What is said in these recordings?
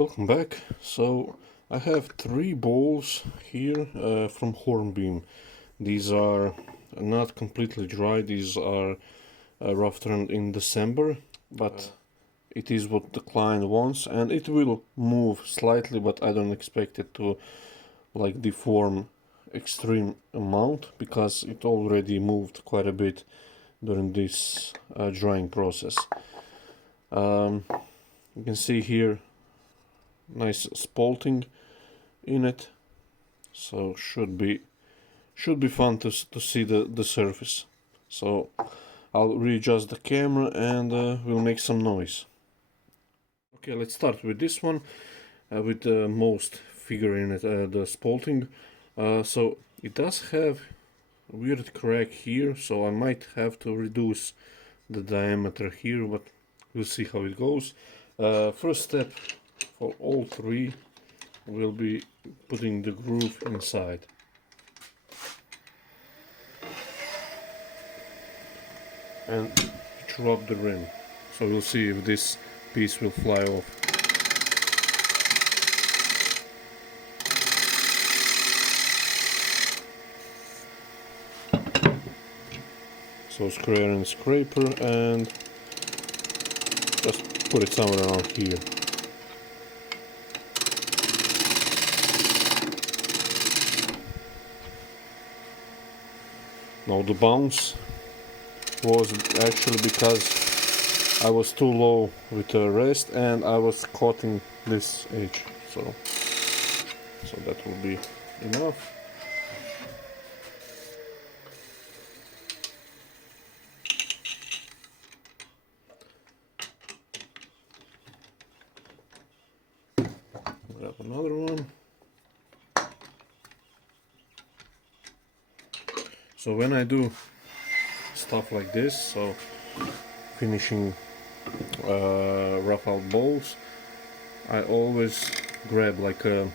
Welcome back. So I have 3 bowls here from hornbeam. These are not completely dry. These are rough turned in December, but it is what the client wants, and it will move slightly, but I don't expect it to like deform extreme amount because it already moved quite a bit during this drying process. You can see here nice spalting in it, so should be fun to see the surface. So I'll readjust the camera and we'll make some noise. Okay, let's start with this one with the most figure in it, the spalting. So it does have a weird crack here, so I might have to reduce the diameter here, but we'll see how it goes. First step for all 3 will be putting the groove inside. And drop the rim. So we'll see if this piece will fly off. So square and scraper and just put it somewhere around here. Now the bounce was actually because I was too low with the rest and I was cutting this edge, so that will be enough. Grab another one. So when I do stuff like this, so finishing rough out bowls, I always grab like a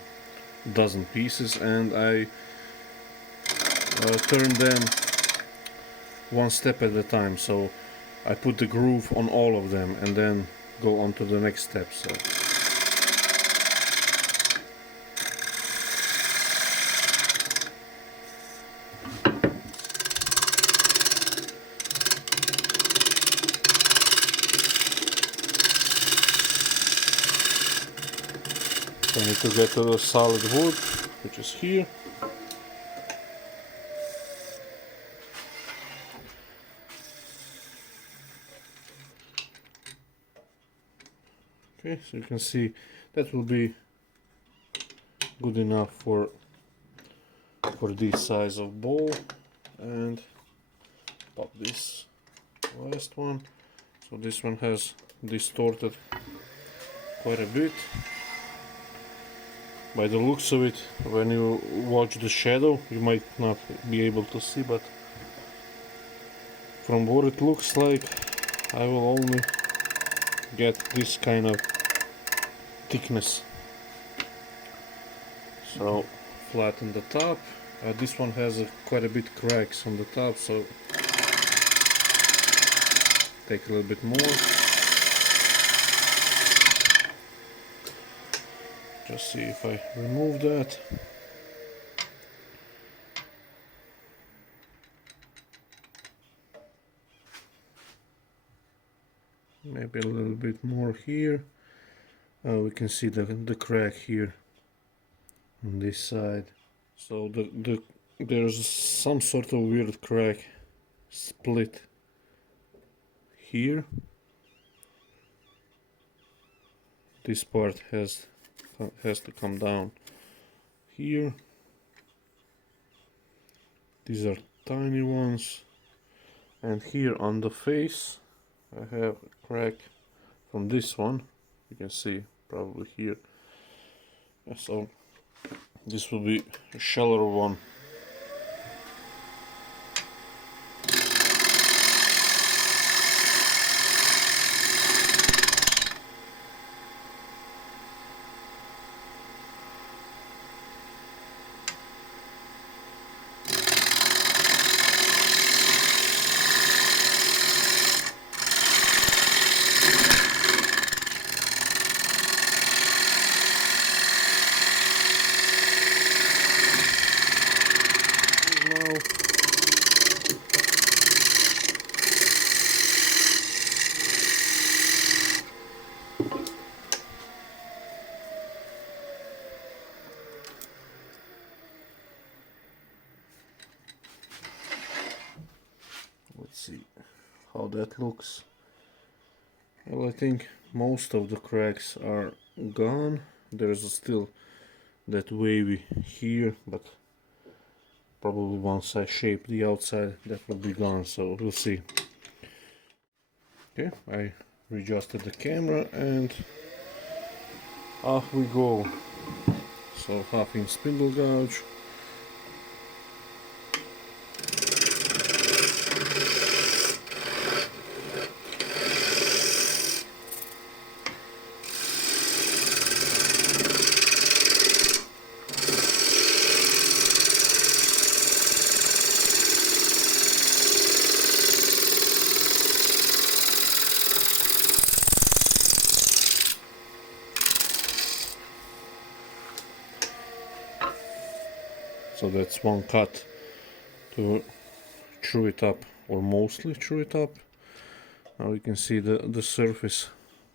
dozen pieces and I turn them one step at a time. So I put the groove on all of them and then go on to the next step. So I need to get to the solid wood, which is here. Okay, so you can see that will be good enough for this size of bowl. And pop this last one. So this one has distorted quite a bit. By the looks of it, when you watch the shadow, you might not be able to see, but from what it looks like, I will only get this kind of thickness. So flatten the top. This one has quite a bit cracks on the top, so take a little bit more. Just see if I remove that. Maybe a little bit more here. We can see the crack here on this side. So there's some sort of weird crack split here. This part has to come down here. These are tiny ones, and here on the face I have a crack from this one. You can see probably here. So this will be a shallower one. how that looks. Well, I think most of the cracks are gone. There's still that wavy here, but probably once I shape the outside that will be gone, so we'll see. Okay, I readjusted the camera and off we go. So 1/2" spindle gouge. So that's one cut to chew it up, or mostly chew it up. Now you can see the surface.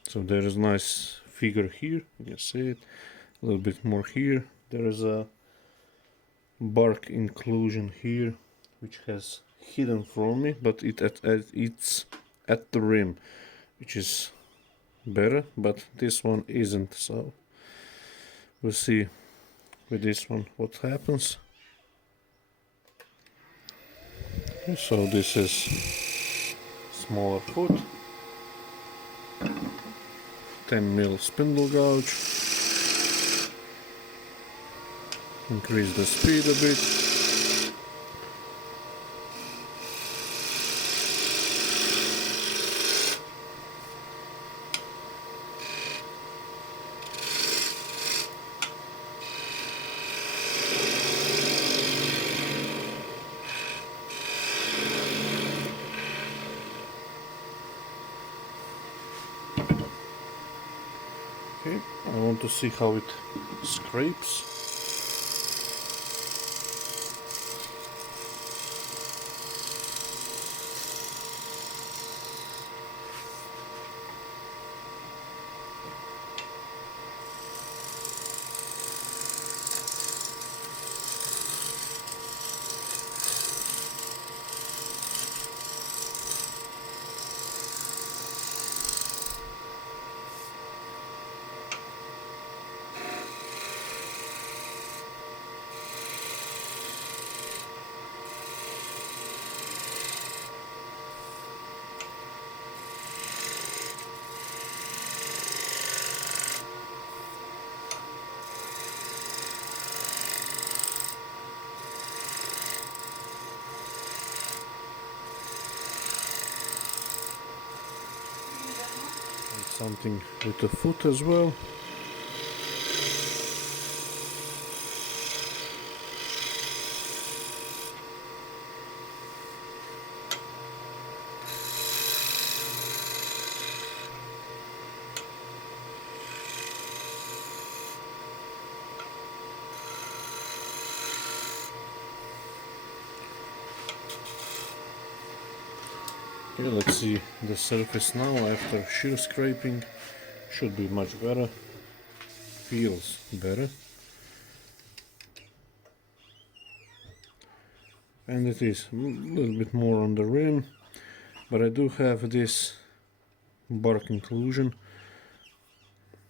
So there is a nice figure here, you can see it. A little bit more here. There is a bark inclusion here, which has hidden from me, but it's at the rim, which is better, but this one isn't. So we'll see with this one what happens. Okay, so this is smaller foot, 10mm spindle gouge. Increase the speed a bit. Okay, I want to see how it scrapes. Something with the foot as well. Okay, let's see the surface now after shear scraping. Should be much better. Feels better. And it is a little bit more on the rim, but I do have this bark inclusion.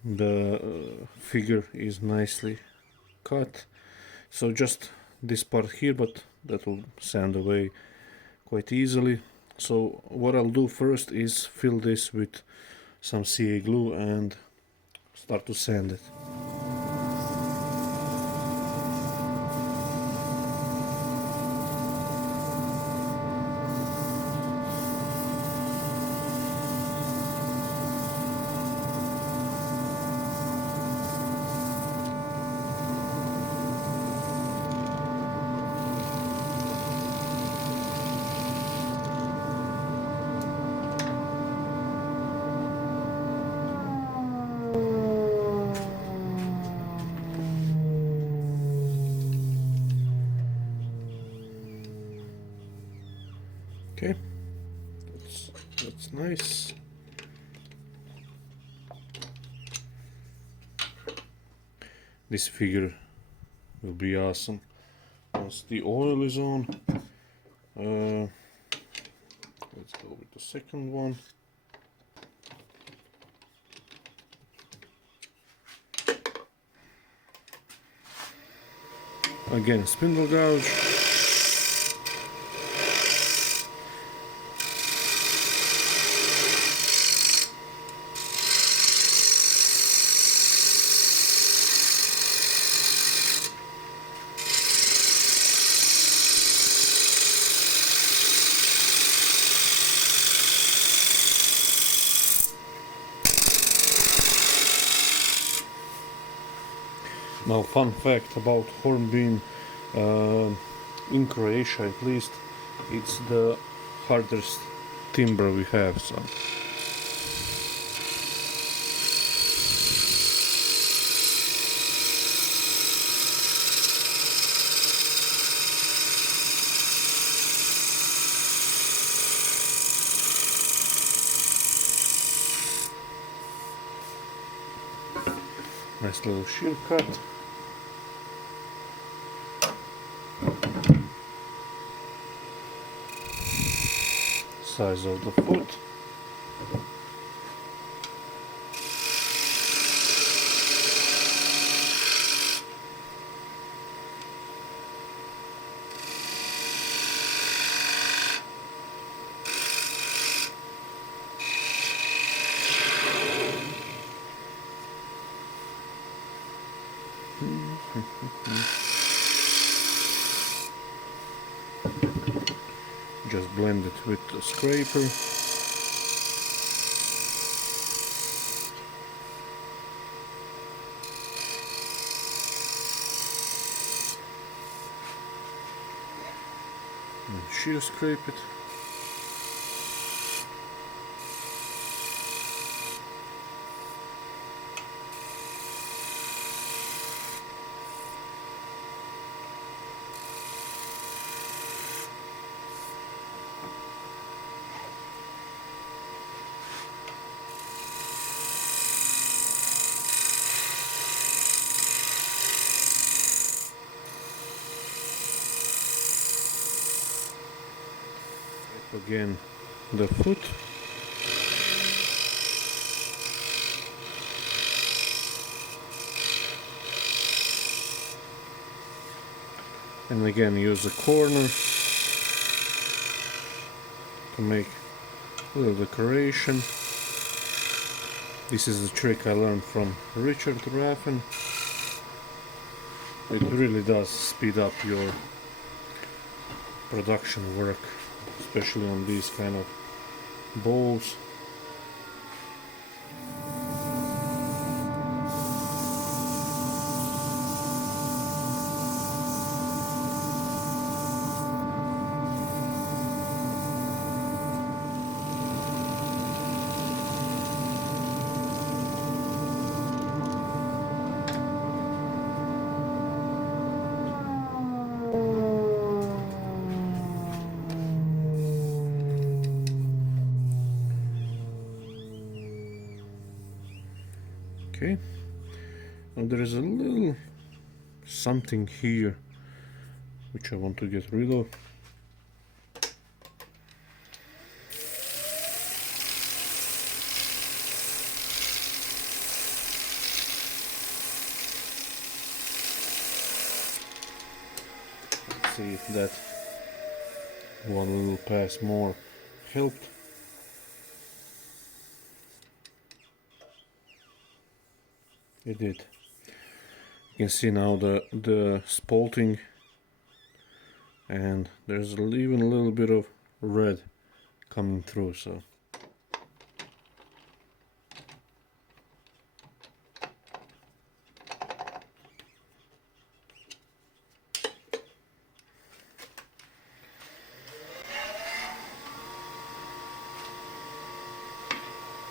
The figure is nicely cut, so just this part here, but that will sand away quite easily. So what I'll do first is fill this with some CA glue and start to sand it. Okay, that's nice. This figure will be awesome once the oil is on. Let's go with the second one. Again, spindle gouge. Now, fun fact about hornbeam, in Croatia at least, it's the hardest timber we have. So nice little shear cut. Size of the foot. Just blend it with the scraper. And shear scrape it. Again, the foot. And again, use the corner to make a little decoration. This is a trick I learned from Richard Raffen. It really does speed up your production work, especially on these kind of bowls. Okay, and there is a little something here which I want to get rid of. Let's see if that one little pass more helped. It did. You can see now the spalting, and there's even a little bit of red coming through, so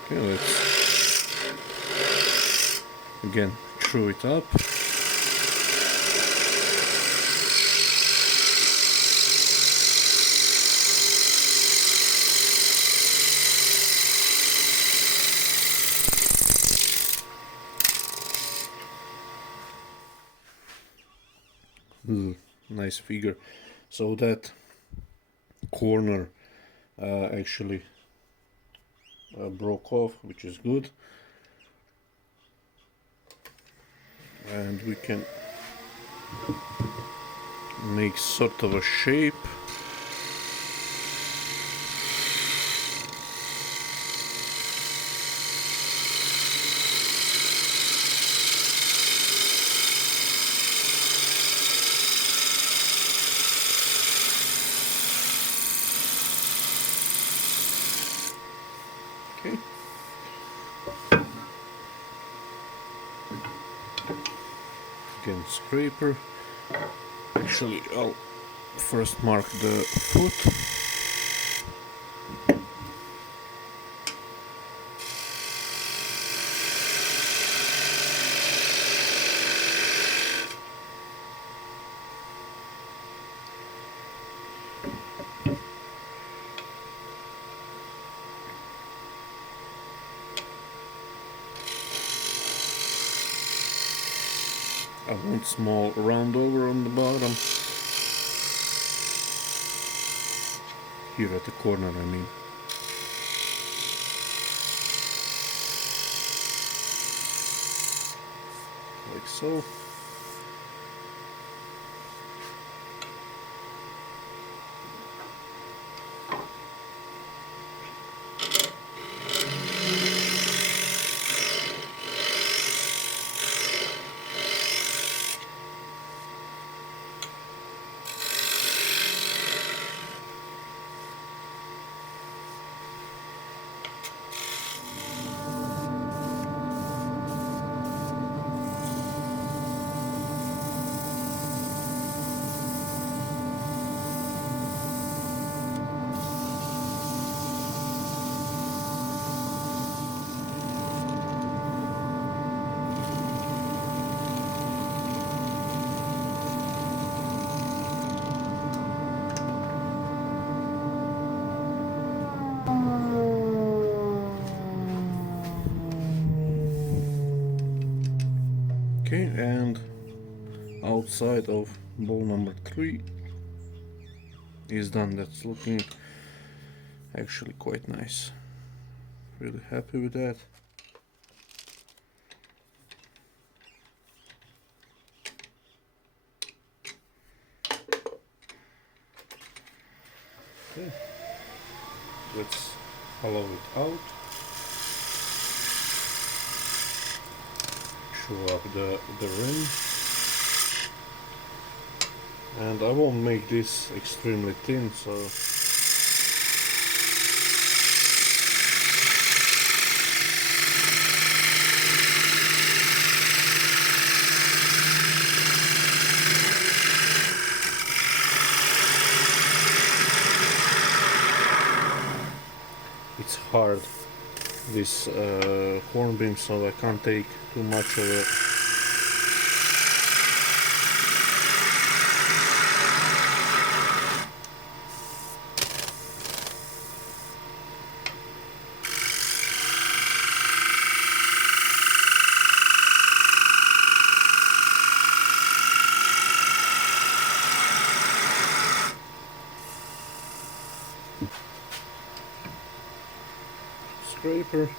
okay, let's again true it up. Nice figure. So that corner actually broke off, which is good. And we can make sort of a shape. Okay. Again, scraper. Actually, I'll first mark the foot. I want small round over on the bottom. Here at the corner, I mean. Like so. Okay, and outside of bowl number 3 is done. That's looking actually quite nice. Really happy with that. Okay, let's hollow it out. Show up the rim. And I won't make this extremely thin, so it's hard, this hornbeam, so I can't take too much of it. Scraper.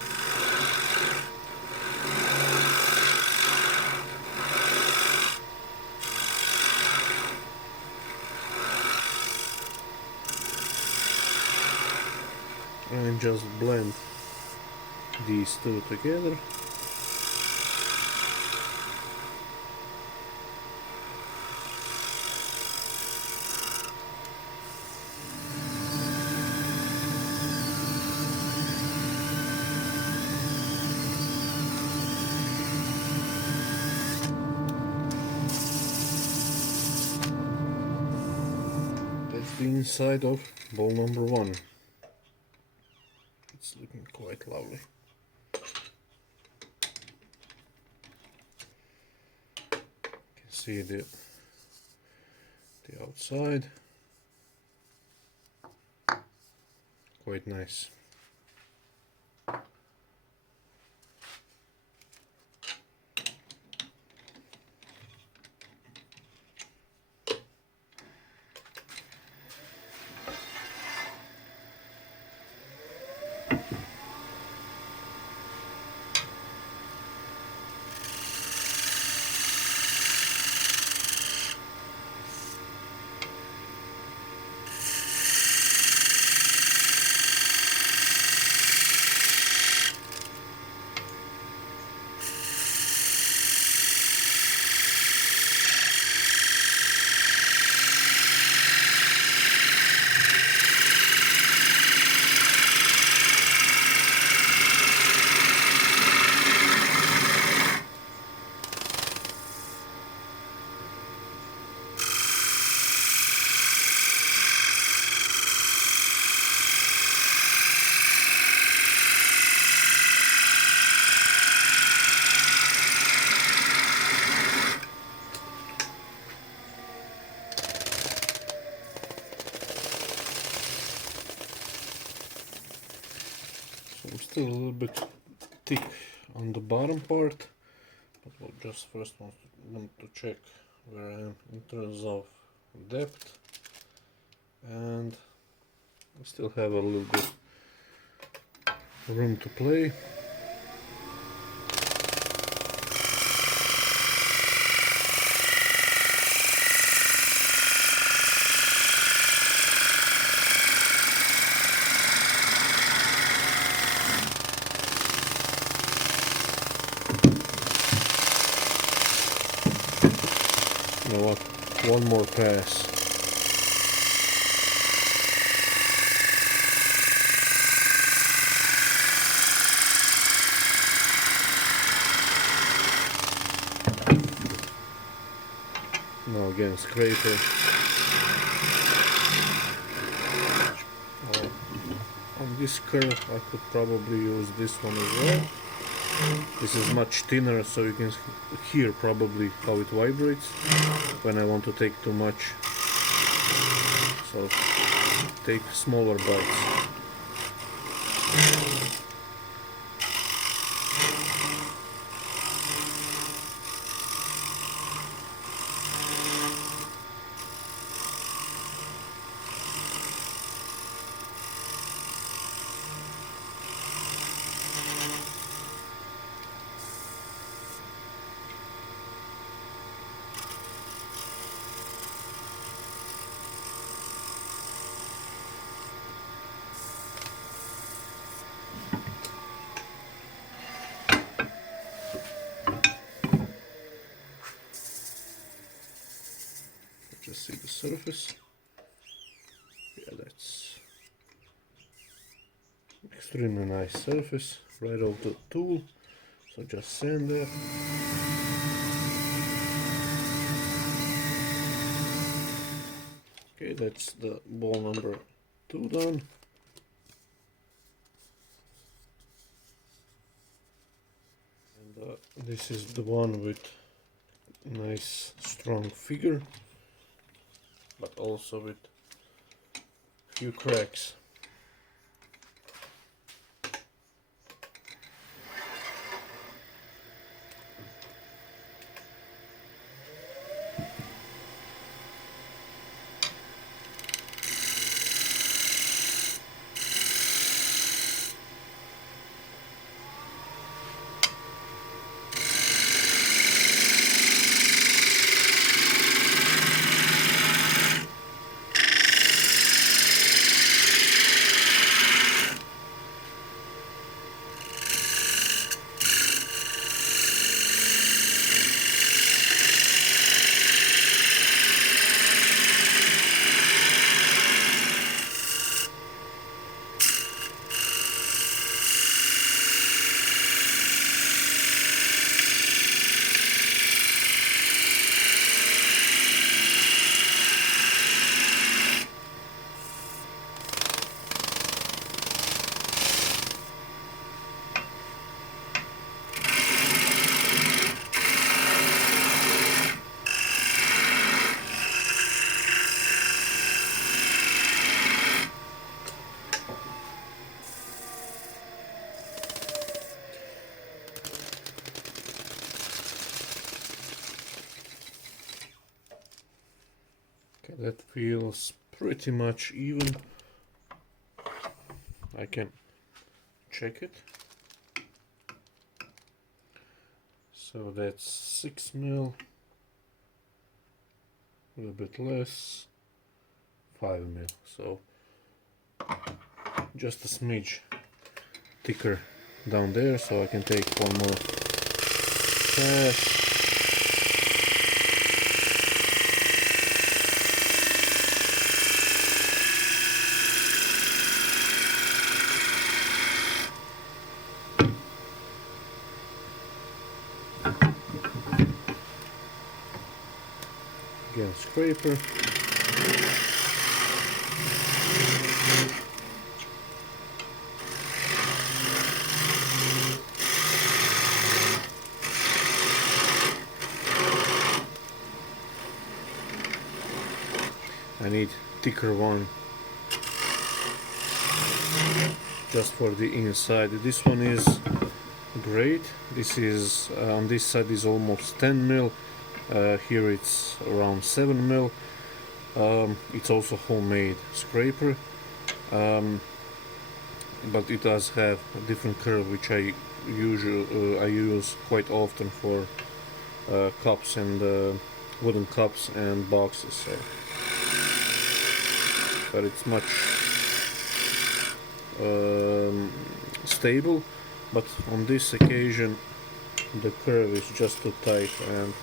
And just blend these two together. That's the inside of bowl number 1. It's looking quite lovely. You can see the outside. Quite nice. still a little bit thick on the bottom part, but we'll just first want to check where I am in terms of depth, and I still have a little bit room to play. You know what? One more pass. Now again, scraper. On this curve I could probably use this one as well. This is much thinner, so you can hear probably how it vibrates when I want to take too much. So take smaller bites. Just see the surface. Yeah, that's extremely nice surface right off the tool. So just sand that. Okay, that's the ball number 2 done. And this is the one with nice strong figure, but also with few cracks. Okay, that feels pretty much even. I can check it. So that's 6 mil, a little bit less, 5 mil. So just a smidge thicker down there, so I can take one more pass. Again, scraper. I need thicker one. just for the inside. This one is great. This is on this side is almost 10 mil. Here it's around 7 mil. It's also homemade scraper, but it does have a different curve, which I use quite often for cups and wooden cups and boxes. So, but it's much stable. But on this occasion, the curve is just too tight, and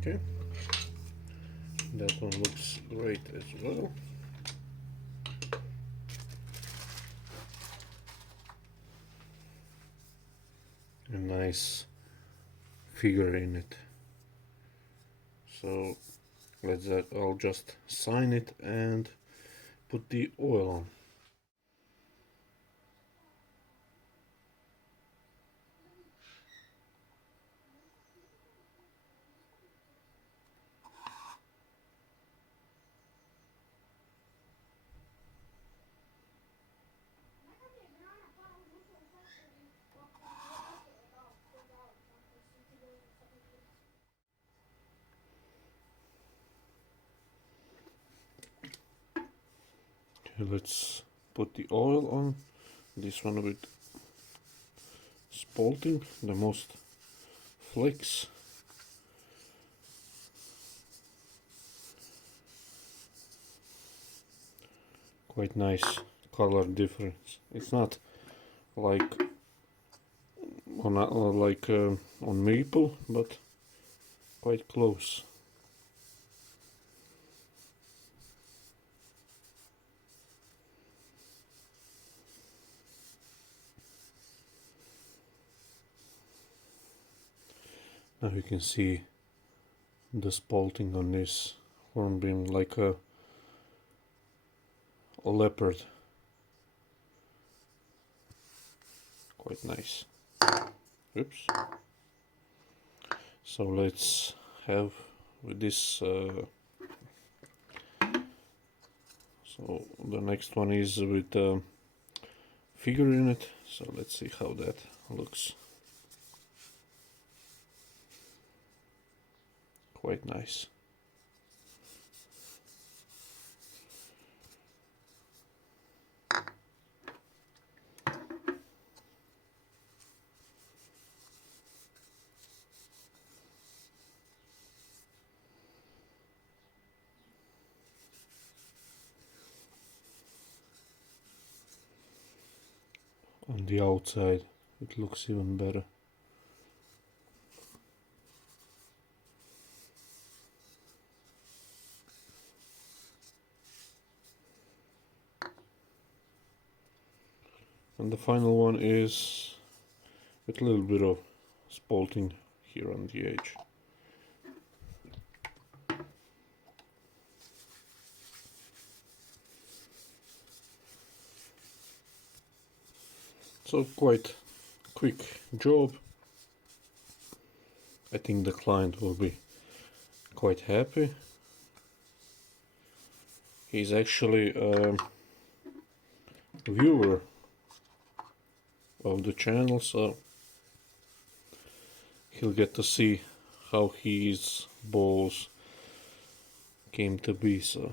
okay, that one looks great as well. A nice figure in it. So I'll just sign it and put the oil on. Let's put the oil on. This one with spalting, the most flex. Quite nice color difference. It's not like on maple, but quite close. Now you can see the spalting on this hornbeam like a leopard. Quite nice. Oops. So let's have with this. So the next one is with a figure in it. So let's see how that looks. Quite nice. On the outside it looks even better. And the final one is with a little bit of spalting here on the edge. So quite quick job. I think the client will be quite happy. He's actually a viewer of the channel, so he'll get to see how his balls came to be. So